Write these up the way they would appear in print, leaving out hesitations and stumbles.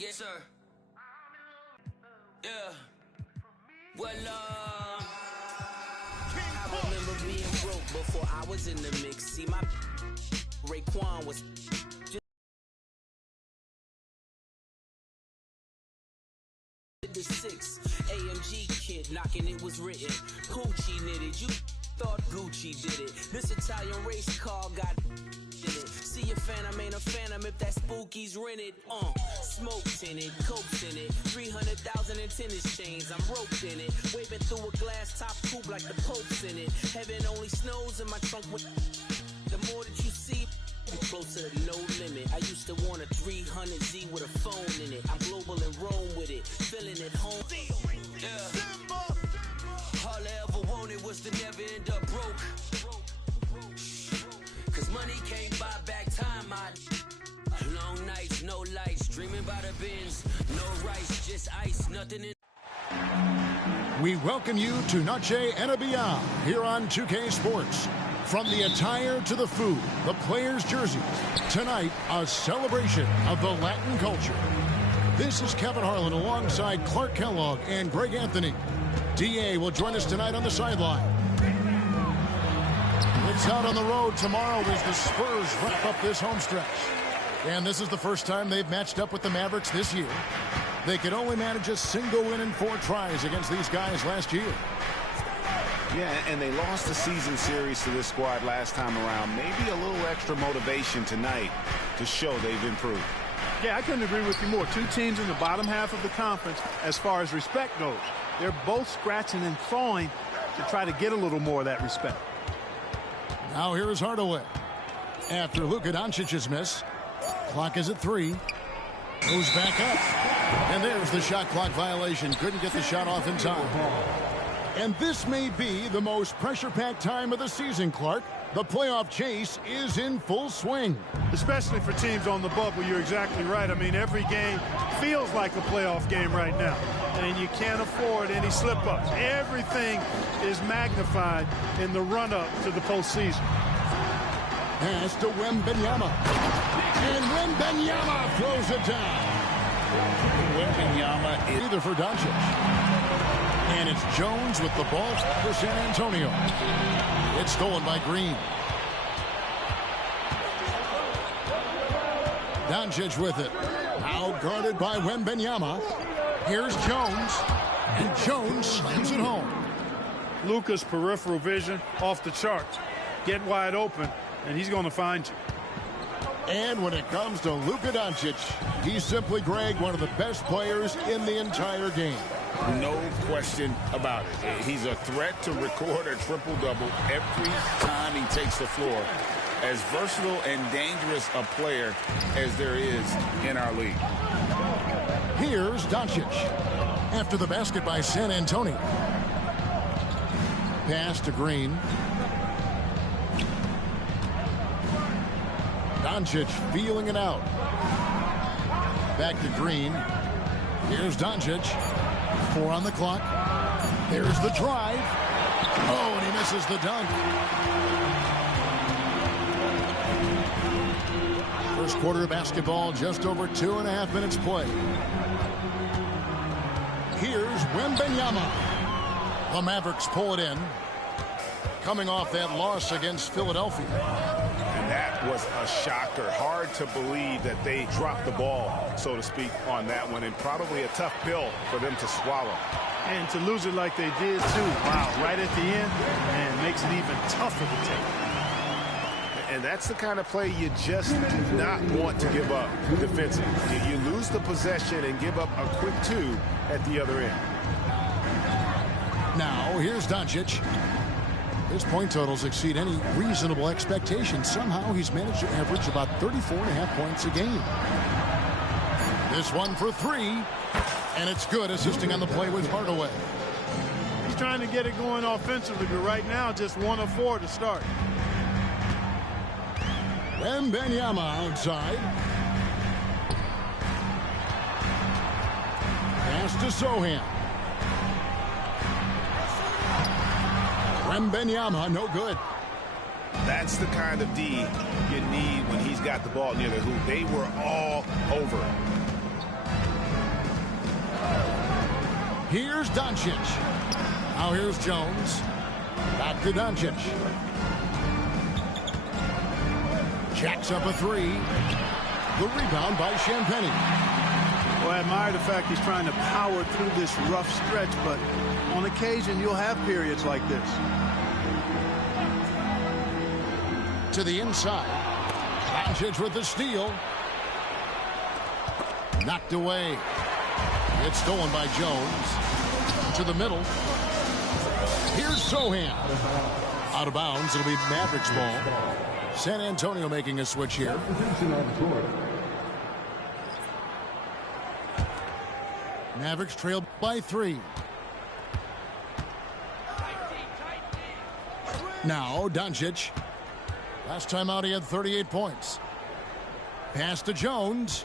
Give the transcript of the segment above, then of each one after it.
Yes, sir. Yeah. Well, I remember being broke before I was in the mix. See, my Raekwon was the 6 AMG kid knocking, it was written. Coochie knitted, you thought Gucci did it. This Italian race car got in it. See a phantom ain't a phantom if that spooky's rented. Smoked in it, cokes in it, 300,000 in tennis chains, I'm roped in it. Waving through a glass top coupe like the Pope's in it. Heaven only snows in my trunk with the more that you see, closer to no limit. I used to want a 300Z with a phone in it. I'm global and roam with it, feeling at home. Yeah. All I ever wanted was to never end up broke. Cause money can't buy back time. Long nights, no lights, dreaming by the bins. No rice, just ice, nothing in. We welcome you to Noche and Beyond here on 2K Sports. From the attire to the food, the players' jerseys, tonight a celebration of the Latin culture. This is Kevin Harlan alongside Clark Kellogg and Greg Anthony. DA will join us tonight on the sideline. It's out on the road tomorrow as the Spurs wrap up this home stretch. And this is the first time they've matched up with the Mavericks this year. They could only manage a single win in 4 tries against these guys last year. Yeah, and they lost the season series to this squad last time around. Maybe a little extra motivation tonight to show they've improved. Yeah, I couldn't agree with you more. Two teams in the bottom half of the conference as far as respect goes. They're both scratching and clawing to try to get a little more of that respect. Now here is Hardaway. After Luka Doncic's miss, clock is at 3. Goes back up. And there's the shot clock violation. Couldn't get the shot off in time. And this may be the most pressure-packed time of the season, Clark. The playoff chase is in full swing. Especially for teams on the bubble, you're exactly right. I mean, every game feels like a playoff game right now. And you can't afford any slip-ups. Everything is magnified in the run-up to the postseason. Pass to Wembanyama. And Wembanyama throws it down. Wembanyama is either for Doncic. And it's Jones with the ball for San Antonio. It's stolen by Green. Doncic with it. Now guarded by Wembanyama. Here's Jones. And Jones slams it home. Luka's peripheral vision off the charts. Get wide open, and he's going to find you. And when it comes to Luka Doncic, he's simply, Greg, one of the best players in the entire game. no question about it. He's a threat to record a triple-double every time he takes the floor. As versatile and dangerous a player as there is in our league. Here's Doncic. After the basket by San Antonio. Pass to Green. Doncic feeling it out. Back to Green. Here's Doncic. 4 on the clock. There's the drive. Oh, and he misses the dunk. First quarter of basketball, just over 2.5 minutes play. Here's Wembanyama. The Mavericks pull it in. Coming off that loss against Philadelphia. And that was a shocker. Hard to believe that they dropped the ball, so to speak, on that one. And probably a tough pill for them to swallow. And to lose it like they did, too. Wow, right at the end, man, makes it even tougher to take. And that's the kind of play you just do not want to give up defensively. You lose the possession and give up a quick 2 at the other end. Now, here's Doncic. His point totals exceed any reasonable expectation. Somehow, he's managed to average about 34.5 points a game. This one for 3. And it's good, assisting on the play with Hardaway. He's trying to get it going offensively, but right now, just 1 of 4 to start. Wembanyama outside. Pass to Sohan. Wembanyama, no good. That's the kind of D you need when he's got the ball near the hoop. They were all over him. Here's Doncic. Now here's Jones. Back to Doncic. Jacks up a three. The rebound by Champagnie. Well, I admire the fact he's trying to power through this rough stretch, but on occasion you'll have periods like this. To the inside. Doncic with the steal. Knocked away. It's stolen by Jones. To the middle. Here's Sohan. Out of bounds. It'll be Mavericks ball. San Antonio making a switch here. Mavericks trailed by 3. Now Doncic. Last time out he had 38 points. Pass to Jones.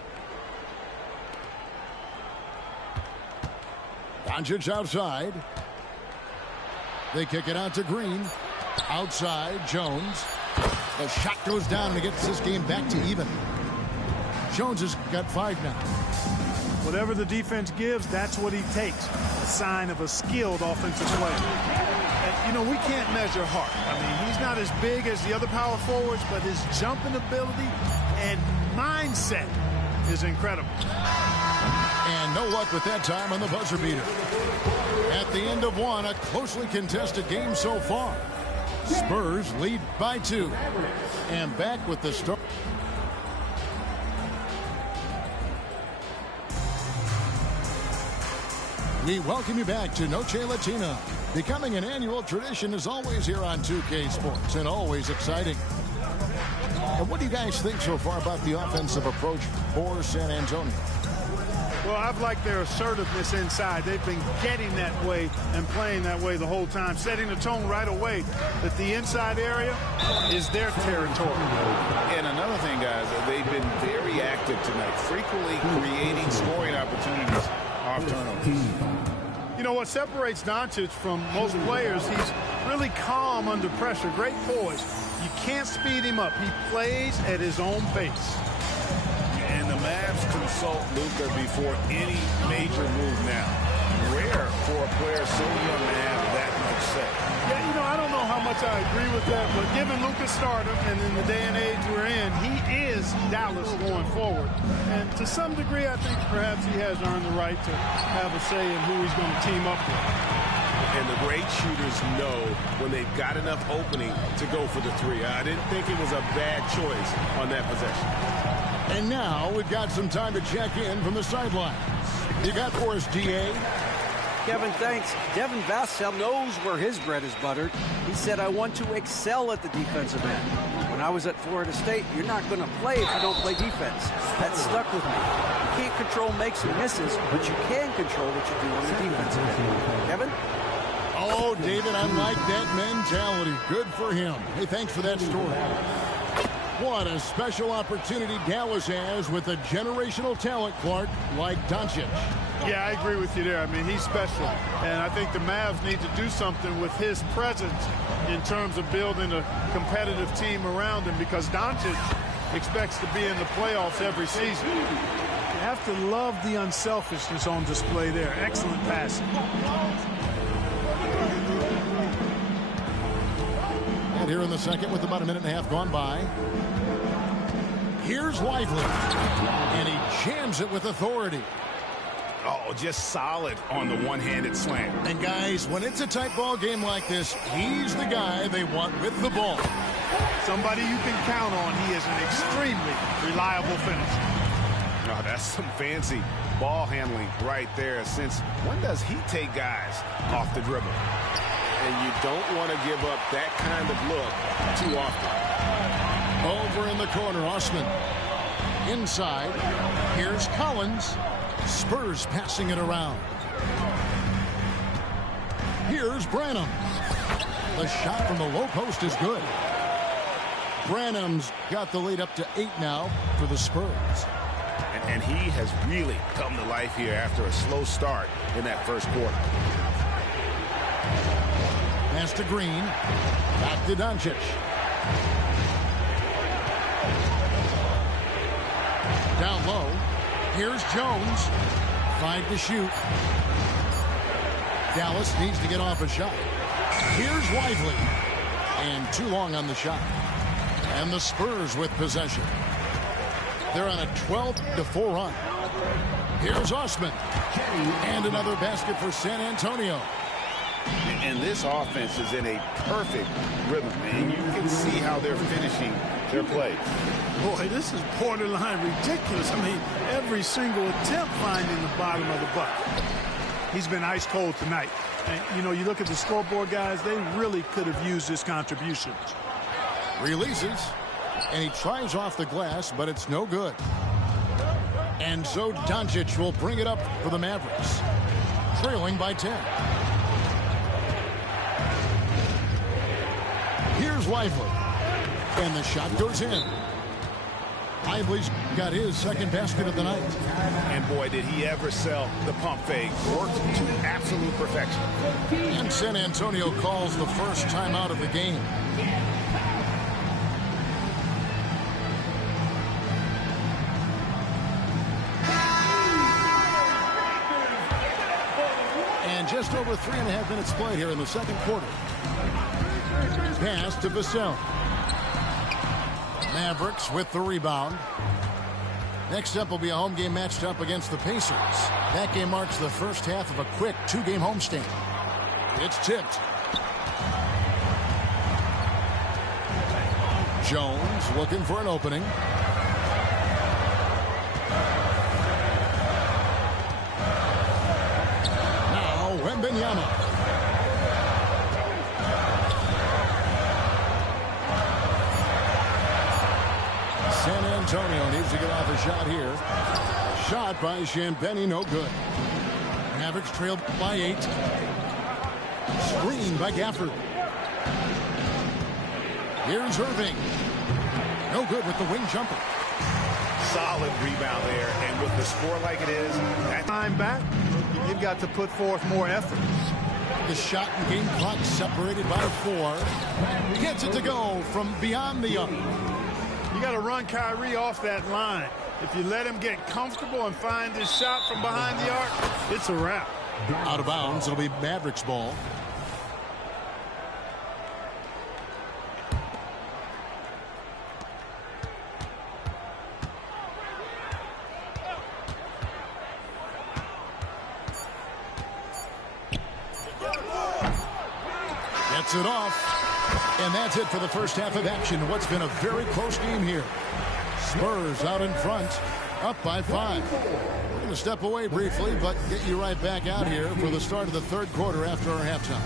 Doncic outside. They kick it out to Green. Outside, Jones. The shot goes down and it gets this game back to even. Jones has got 5 now. Whatever the defense gives, that's what he takes. A sign of a skilled offensive player. And, you know, we can't measure heart. I mean, he's not as big as the other power forwards, but his jumping ability and mindset is incredible. And no luck with that time on the buzzer beater. At the end of one, a closely contested game so far. Spurs lead by 2. And back with the start. We welcome you back to Noche Latina. Becoming an annual tradition is always here on 2K Sports and always exciting. And what do you guys think so far about the offensive approach for San Antonio? Well, I've liked their assertiveness inside. They've been getting that way and playing that way the whole time, setting the tone right away that the inside area is their territory. And another thing, guys, they've been very active tonight, frequently creating scoring opportunities off turnovers. You know what separates Doncic from most players, he's really calm under pressure, great poise. You can't speed him up. He plays at his own pace. And the Mavs consult Luka before any major move now. Rare for a player so young to have that much say. Yeah, you know, I don't know how much I agree with that, but given Luka's stardom and in the day and age we're in, he is Dallas going forward. And to some degree, I think perhaps he has earned the right to have a say in who he's going to team up with. And the great shooters know when they've got enough opening to go for the 3. I didn't think it was a bad choice on that possession. And now we've got some time to check in from the sidelines. You got for us, D.A.? Kevin, thanks. Devin Vassell knows where his bread is buttered. He said, I want to excel at the defensive end. When I was at Florida State, you're not going to play if you don't play defense. That stuck with me. You can't control makes and misses, but you can control what you do on the defensive end. Kevin? Oh, David, I like that mentality. Good for him. Hey, thanks for that story. What a special opportunity Dallas has with a generational talent, Clark, like Doncic. Yeah, I agree with you there. I mean, he's special. And I think the Mavs need to do something with his presence in terms of building a competitive team around him, because Doncic expects to be in the playoffs every season. You have to love the unselfishness on display there. Excellent passing. And here in the second with about a minute and a half gone by. Here's Lively. And he jams it with authority. Oh, just solid on the one-handed slam. And guys, when it's a tight ball game like this, he's the guy they want with the ball. Somebody you can count on. He is an extremely reliable finisher. Oh, that's some fancy ball handling right there. Since when does he take guys off the dribble? And you don't want to give up that kind of look too often. Over in the corner, Osman. Inside, here's Collins. Spurs passing it around. Here's Branham. The shot from the low post is good. Branham's got the lead up to 8 now for the Spurs. And he has really come to life here after a slow start in that first quarter. Pass to Green. Back to Doncic. Down low. Here's Jones. 5 to shoot. Dallas needs to get off a shot. Here's Lively. And too long on the shot. And the Spurs with possession. They're on a 12-4 run. Here's Osman. And another basket for San Antonio. And this offense is in a perfect rhythm, and you can see how they're finishing their plays. Boy, this is borderline ridiculous. I mean, every single attempt finding the bottom of the bucket. He's been ice cold tonight. And, you know, you look at the scoreboard, guys, they really could have used his contributions. Releases, and he tries off the glass, but it's no good. And so Doncic will bring it up for the Mavericks, trailing by 10. Here's Lively, and the shot goes in. Lively's got his second basket of the night. And boy, did he ever sell the pump fake. Worked to absolute perfection. And San Antonio calls the first timeout of the game. And just over 3.5 minutes played here in the second quarter. Pass to Vassell. Mavericks with the rebound. Next up will be a home game matched up against the Pacers. That game marks the first half of a quick 2-game homestand. It's tipped. Jones looking for an opening. Now Wembanyama. San Antonio needs to get off a shot here. Shot by Champagnie, no good. Mavericks trailed by 8. Screen by Gafford. Here's Irving. No good with the wing jumper. Solid rebound there, and with the score like it is, that Time back, you've got to put forth more effort. The shot and game clock separated by 4. Gets it to go from beyond the arc. You got to run Kyrie off that line. If you let him get comfortable and find his shot from behind the arc, it's a wrap. Out of bounds, it'll be Mavericks ball. Gets it off. And that's it for the first half of action. What's been a very close game here. Spurs out in front, up by 5. We're going to step away briefly, but get you right back out here for the start of the third quarter after our halftime.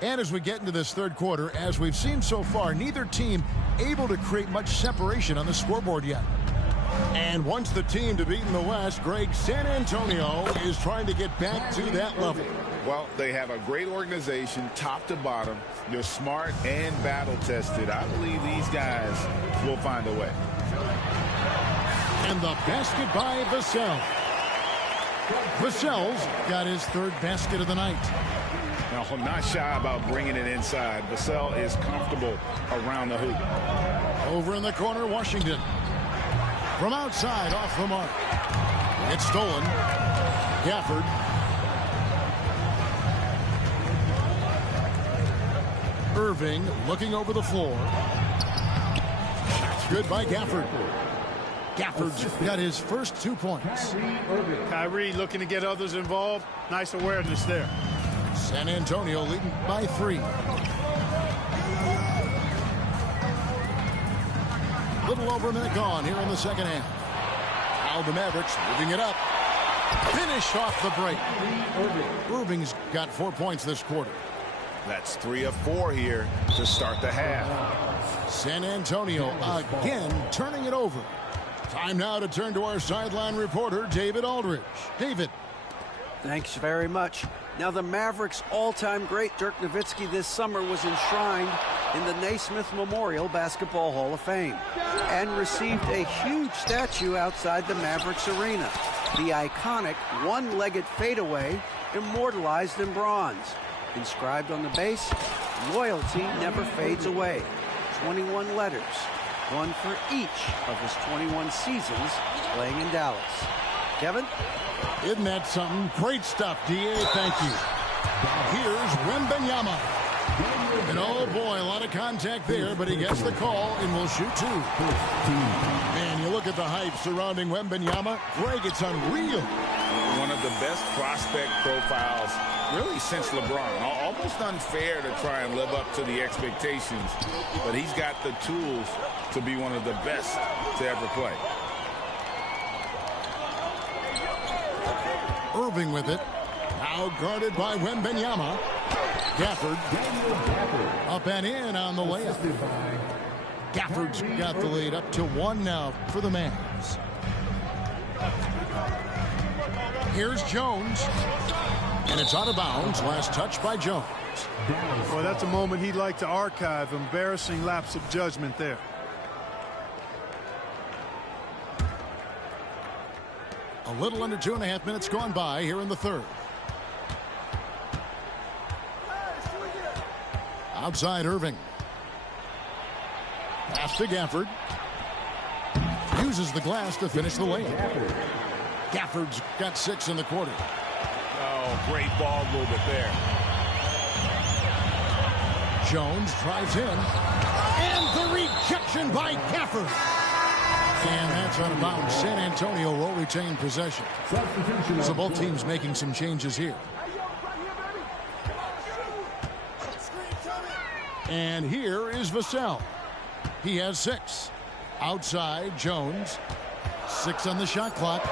And as we get into this third quarter, as we've seen so far, neither team able to create much separation on the scoreboard yet. And once the team to beat in the West, Greg, San Antonio is trying to get back to that level. Well, they have a great organization, top to bottom. They're smart and battle-tested. I believe these guys will find a way. And the basket by Vassell. Vassell's got his third basket of the night. Now, I'm not shy about bringing it inside. Vassell is comfortable around the hoop. Over in the corner, Washington. From outside, off the mark. It's stolen. Gafford. Irving looking over the floor. That's good by Gafford. Gafford's got his first 2 points. Kyrie looking to get others involved. Nice awareness there. San Antonio leading by 3. Little over a minute gone here in the second half. Now the Mavericks moving it up. Finished off the break. Irving's got 4 points this quarter. That's 3 of 4 here to start the half. San Antonio again turning it over. Time now to turn to our sideline reporter, David Aldridge. David. Thanks very much. Now, the Mavericks' all-time great Dirk Nowitzki this summer was enshrined in the Naismith Memorial Basketball Hall of Fame and received a huge statue outside the Mavericks arena. The iconic one-legged fadeaway immortalized in bronze. Inscribed on the base, loyalty never fades away. 21 letters, one for each of his 21 seasons playing in Dallas. Kevin? Isn't that something? Great stuff, D.A. Thank you. Here's Wembanyama. And oh boy, a lot of contact there, but he gets the call and will shoot two. Man, you look at the hype surrounding Wembanyama. Greg, it's unreal. One of the best prospect profiles really since LeBron. Almost unfair to try and live up to the expectations, but he's got the tools to be one of the best to ever play. Irving with it. Now guarded by Wembanyama. Gafford up and in on the layup. Gafford's got the lead up to 1 now for the Mavs. Here's Jones. And it's out of bounds. Last touch by Jones. Well, that's a moment he'd like to archive. Embarrassing lapse of judgment there. A little under 2.5 minutes gone by here in the third. Outside Irving. Pass to Gafford. Uses the glass to finish the layup. Gafford's got 6 in the quarter. Oh, great ball movement there. Jones drives in. And the rejection by Gafford. And that's out of bounds. San Antonio will retain possession. So both teams making some changes here. And here is Vassell. He has 6. Outside, Jones. 6 on the shot clock.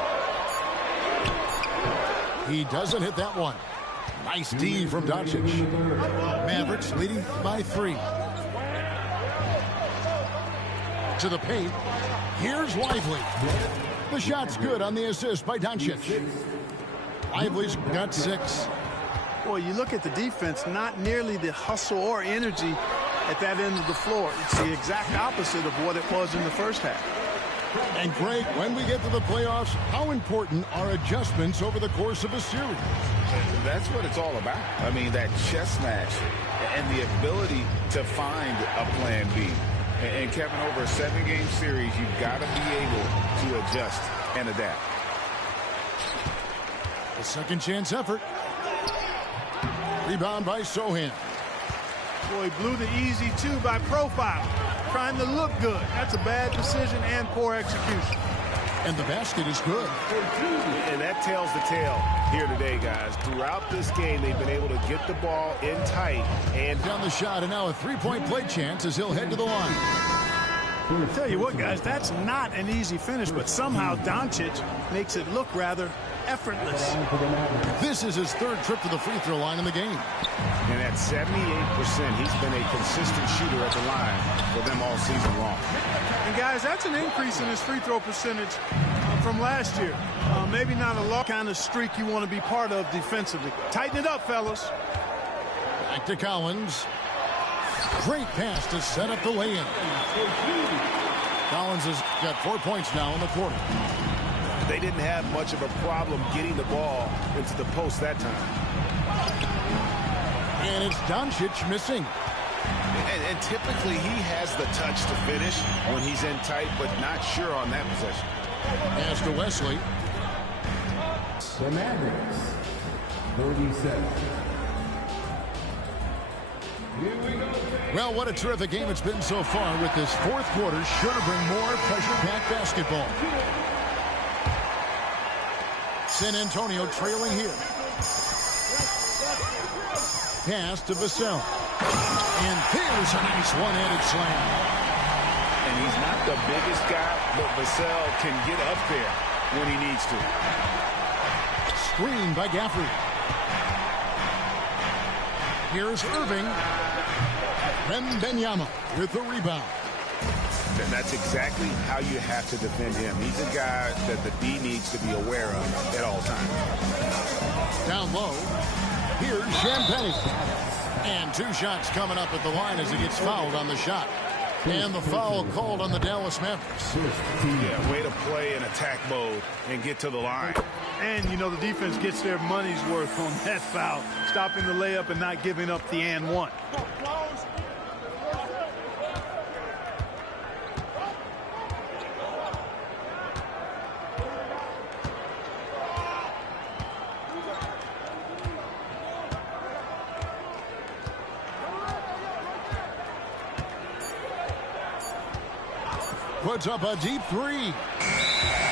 He doesn't hit that one. Nice D from Doncic. Mavericks leading by 3. To the paint. Here's Lively. The shot's good on the assist by Doncic. Lively's got 6. Boy, you look at the defense, not nearly the hustle or energy at that end of the floor. It's the exact opposite of what it was in the first half. And Greg, when we get to the playoffs, how important are adjustments over the course of a series? That's what it's all about. I mean, that chess match and the ability to find a plan B. And Kevin, over a 7-game series, you've got to be able to adjust and adapt. A second chance effort. Rebound by Sohan. Boy, blew the easy 2 by profile. Trying to look good. That's a bad decision and poor execution. And the basket is good. And that tells the tale here today, guys. Throughout this game, they've been able to get the ball in tight and down the shot, and now a 3-point play chance as he'll head to the line. I tell you what, guys, that's not an easy finish, but somehow Doncic makes it look rather effortless. This is his 3rd trip to the free throw line in the game. And at 78%, he's been a consistent shooter at the line for them all season long. And guys, that's an increase in his free throw percentage from last year. Maybe not a long kind of streak you want to be part of defensively. Tighten it up, fellas. Back to Collins. Great pass to set up the lay-in. Collins has got 4 points now in the quarter. They didn't have much of a problem getting the ball into the post that time. And it's Doncic missing. And typically he has the touch to finish when he's in tight, but not sure on that possession. Pass to Wesley. The Mavericks, 37. Well, what a terrific game it's been so far, with this 4th quarter sure to bring more pressure-packed basketball. San Antonio trailing here. Pass to Vassell. And there's a nice one-handed slam. And he's not the biggest guy, but Vassell can get up there when he needs to. Screen by Gafford. Here's Irving. Wembanyama with the rebound. And that's exactly how you have to defend him. He's a guy that the D needs to be aware of at all times. Down low. Here's Champagne. And 2 shots coming up at the line as he gets fouled on the shot. And the foul called on the Dallas Mavericks. Yeah, way to play in attack mode and get to the line. And, you know, the defense gets their money's worth on that foul. Stopping the layup and not giving up the and one. puts up a deep three.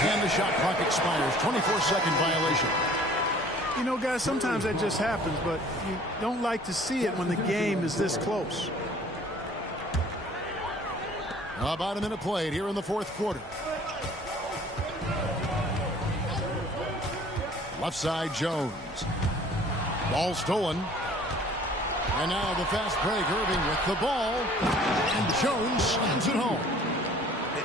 And the shot clock expires. 24-second violation. You know, guys, sometimes that just happens, but you don't like to see it when the game is this close. About a minute played here in the fourth quarter. Left side, Jones. Ball stolen. And now the fast break, Irving with the ball. And Jones slams it home.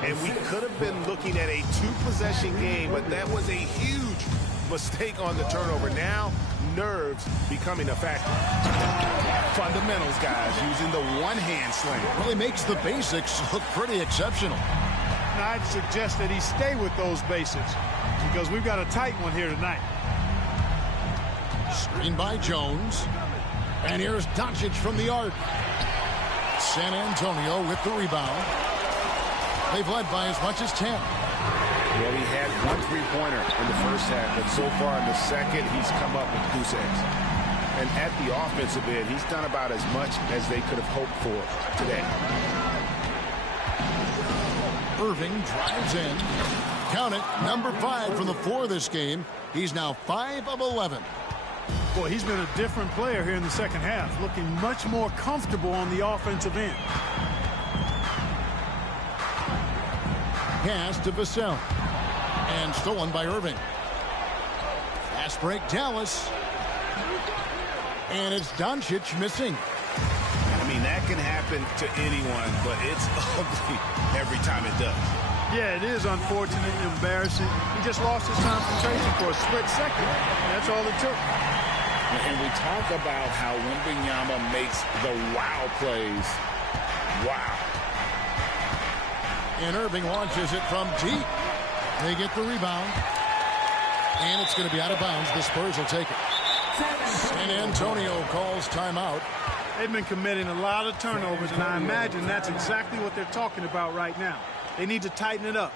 And we could have been looking at a two-possession game, but that was a huge mistake on the turnover. Now, nerves becoming a factor. Fundamentals, guys, using the one-hand slam. Really makes the basics look pretty exceptional. Now, I'd suggest that he stay with those basics because we've got a tight one here tonight. Screen by Jones. And here's Doncic from the arc. San Antonio with the rebound. They've led by as much as 10. Well, he had one three-pointer in the first half, but so far in the second, he's come up with goose eggs. And at the offensive end, he's done about as much as they could have hoped for today. Irving drives in. Count it, number 5 from the floor this game. He's now 5 of 11. Boy, he's been a different player here in the second half, looking much more comfortable on the offensive end. Pass to Vassell. And stolen by Irving. Fast break, Dallas. And it's Doncic missing. I mean, that can happen to anyone, but it's ugly every time it does. Yeah, it is unfortunate and embarrassing. He just lost his concentration for a split second. That's all it took. And we talk about how Wembanyama makes the wow plays. Wow. And Irving launches it from deep. They get the rebound. And it's going to be out of bounds. The Spurs will take it. San Antonio calls timeout. They've been committing a lot of turnovers, and I imagine that's exactly what they're talking about right now. They need to tighten it up.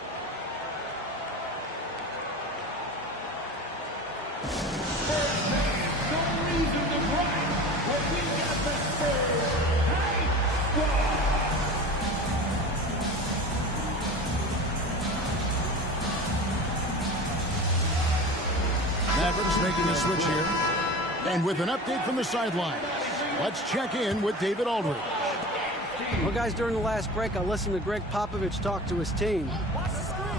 Mavericks making a switch here. And with an update from the sideline, let's check in with David Aldridge. Well, guys, during the last break, I listened to Greg Popovich talk to his team.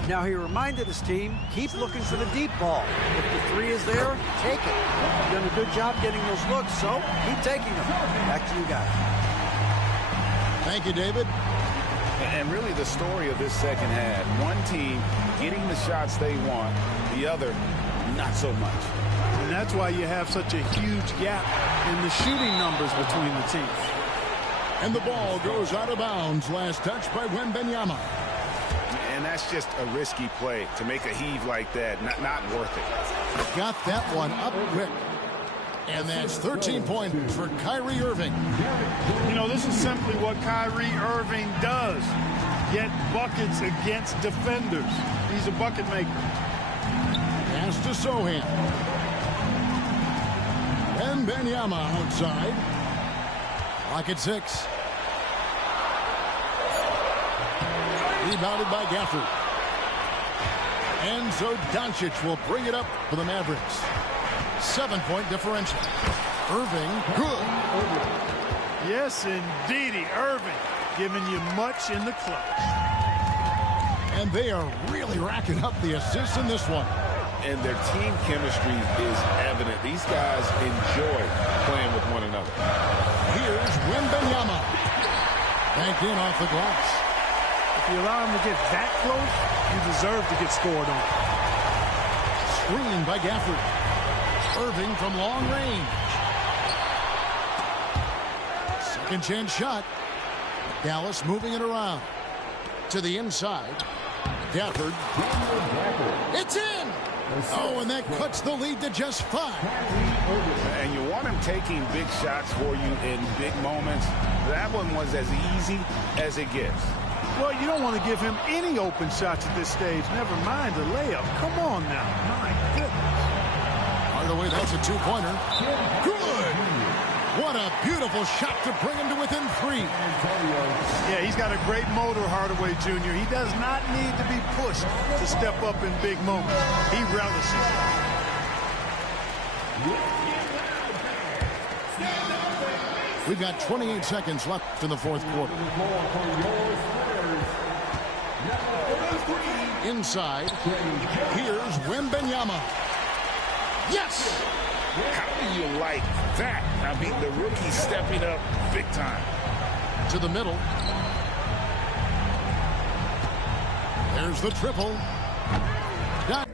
Now, he reminded his team, keep looking for the deep ball. If the three is there, take it. You've done a good job getting those looks, so keep taking them. Back to you guys. Thank you, David. And really the story of this second half, one team getting the shots they want, the other not so much. And that's why you have such a huge gap in the shooting numbers between the teams. And the ball goes out of bounds. Last touch by Wembanyama. And that's just a risky play to make a heave like that. Not worth it. Got that one up quick. And that's 13 points for Kyrie Irving. You know, this is simply what Kyrie Irving does. Get buckets against defenders. He's a bucket maker. Pass to Sohan. Wembanyama outside. Clock at 6. Rebounded by Gafford. And so Doncic will bring it up for the Mavericks. 7-point differential. Irving, good. Yes, indeedy. Irving giving you much in the clutch. And they are really racking up the assists in this one. And their team chemistry is evident. These guys enjoy playing with one another. Here's Wembanyama. Back in off the glass. If you allow him to get that close, you deserve to get scored on. Screen by Gafford. Irving from long range. Second chance shot. Dallas moving it around. To the inside. Gafford. It's in! Oh, and that cuts the lead to just 5. And you want him taking big shots for you in big moments. That one was as easy as it gets. Well, you don't want to give him any open shots at this stage. Never mind the layup. Come on now. My goodness. By the way, that's a 2-pointer. Good! What a beautiful shot to bring him to within 3. Yeah, he's got a great motor, Hardaway Jr. He does not need to be pushed to step up in big moments. He relishes it. We've got 28 seconds left in the fourth quarter. Inside, here's Wembanyama. Yes! How do you like that? I mean, the rookie stepping up big time. To the middle. There's the triple. Done.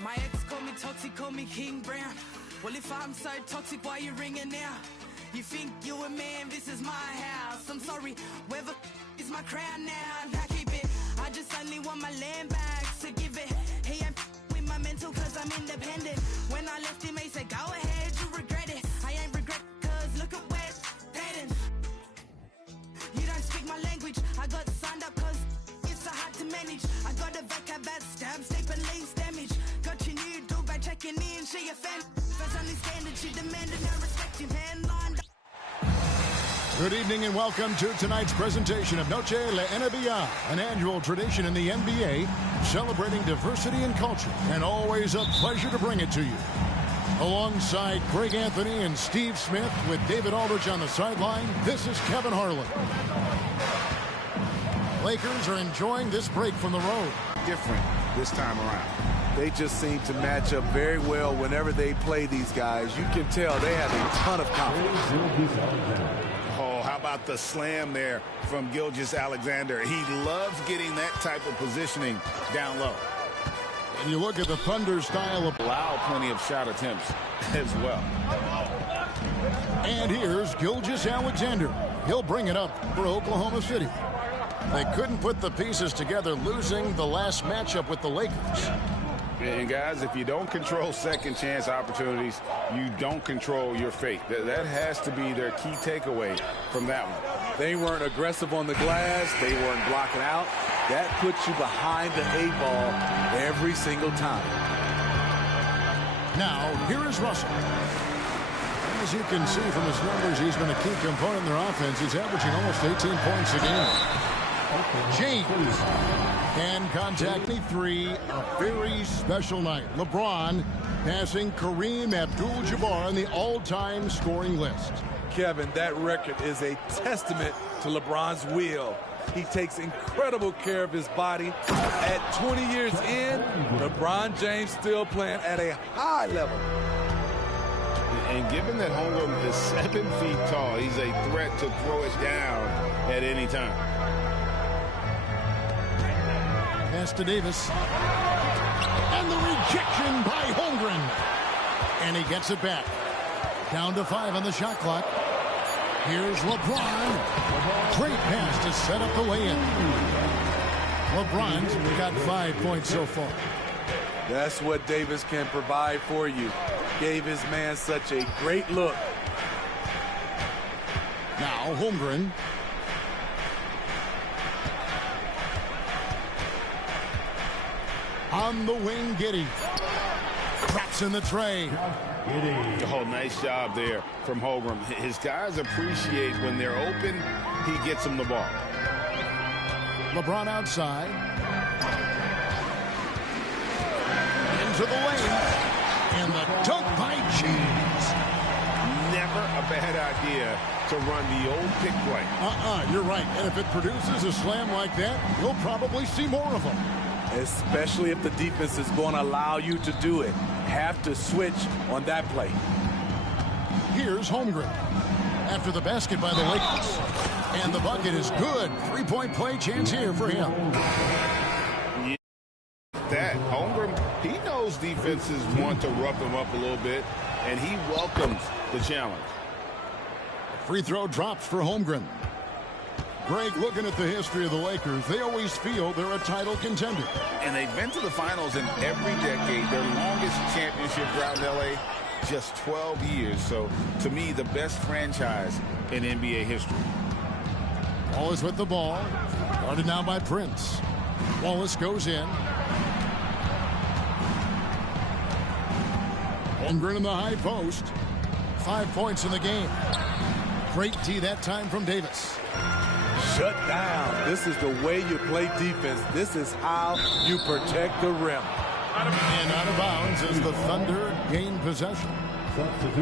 My ex called me toxic, called me King Brown. Well, if I'm so toxic, why you ringing now? You think you a man, this is my house. I'm sorry, whoever is my crown now. I keep it, I just only want my land back, so give it. He ain't with my mental cause I'm independent. When I left him, he said, go ahead, you regret it. I ain't regret cause look at where it's heading. You don't speak my language, I got signed up cause it's so hard to manage. I got a vaca bad stab, sleep and leaves damage. Got your new dog by checking in, she a fan. First only standard, she demanded no respect, you hand lined up. Good evening and welcome to tonight's presentation of Noche La NBA, an annual tradition in the NBA celebrating diversity and culture, and always a pleasure to bring it to you. Alongside Greg Anthony and Steve Smith with David Aldridge on the sideline, this is Kevin Harlan. Lakers are enjoying this break from the road. Different this time around. They just seem to match up very well whenever they play these guys. You can tell they have a ton of confidence. Oh, how about the slam there from Gilgeous-Alexander? He loves getting that type of positioning down low. And you look at the Thunder style of Allow plenty of shot attempts as well. And here's Gilgeous-Alexander. He'll bring it up for Oklahoma City. They couldn't put the pieces together, losing the last matchup with the Lakers. And guys, if you don't control second chance opportunities, you don't control your fate. That has to be their key takeaway from that one. They weren't aggressive on the glass. They weren't blocking out. That puts you behind the 8-ball every single time. Now, here is Russell. As you can see from his numbers, he's been a key component in their offense. He's averaging almost 18 points a game. James can contact me 3. A very special night. LeBron passing Kareem Abdul-Jabbar on the all-time scoring list. Kevin, that record is a testament to LeBron's will. He takes incredible care of his body. At 20 years in, LeBron James still playing at a high level. And given that Holmgren is 7 feet tall, he's a threat to throw it down at any time. Pass to Davis. And the rejection by Holmgren. And he gets it back. Down to 5 on the shot clock. Here's LeBron. Great pass to set up the lay-in. LeBron's got 5 points so far. That's what Davis can provide for you. Gave his man such a great look. Now Holmgren. On the wing, Giddey. Drops in the tray. Oh, nice job there from Holmgren. His guys appreciate when they're open, he gets them the ball. LeBron outside. Into the lane. And the dunk by James. Never a bad idea to run the old pick play. You're right. And if it produces a slam like that, we'll probably see more of them. Especially if the defense is going to allow you to do it. Have to switch on that play. Here's Holmgren. After the basket by the Lakers. And the bucket is good. 3-point play chance here for him. That Holmgren, he knows defenses want to rough him up a little bit, and he welcomes the challenge. Free throw drops for Holmgren. Greg, looking at the history of the Lakers, they always feel they're a title contender. And they've been to the finals in every decade. Their longest championship drought in L.A., just 12 years. So, to me, the best franchise in NBA history. Wallace with the ball. Guarded now by Prince. Wallace goes in. Holmgren in the high post. 5 points in the game. Great tee that time from Davis. Shut down. This is the way you play defense. This is how you protect the rim. And out of bounds as the Thunder gain possession.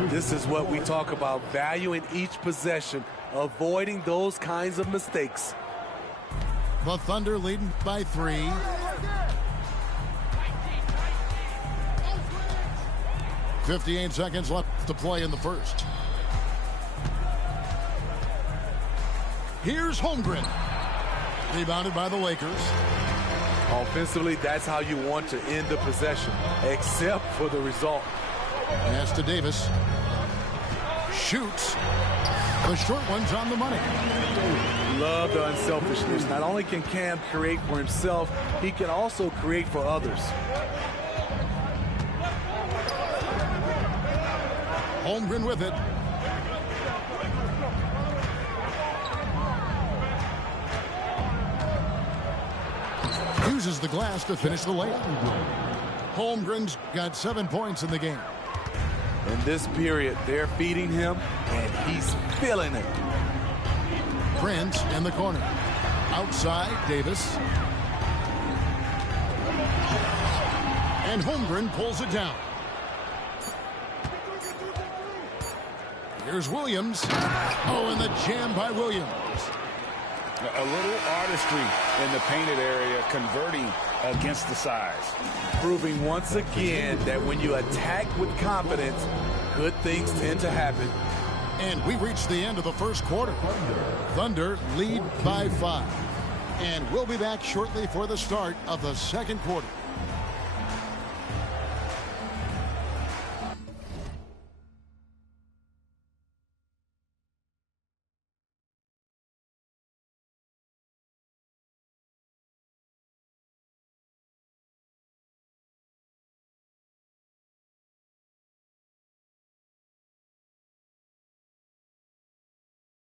This is what we talk about, valuing each possession, avoiding those kinds of mistakes. The Thunder leading by 3. .58 seconds left to play in the first. Here's Holmgren. Rebounded by the Lakers. Offensively, that's how you want to end the possession, except for the result. Pass to Davis. Shoots. The short one's on the money. Love the unselfishness. Not only can Cam create for himself, he can also create for others. Holmgren with it. Uses the glass to finish the layup. Holmgren's got 7 points in the game. In this period, they're feeding him, and he's feeling it. Prince in the corner. Outside, Davis. And Holmgren pulls it down. Here's Williams. Oh, and the jam by Williams. A little artistry in the painted area, converting against the size. Proving once again that when you attack with confidence, good things tend to happen. And we reach the end of the first quarter. Thunder lead by 5. And we'll be back shortly for the start of the second quarter.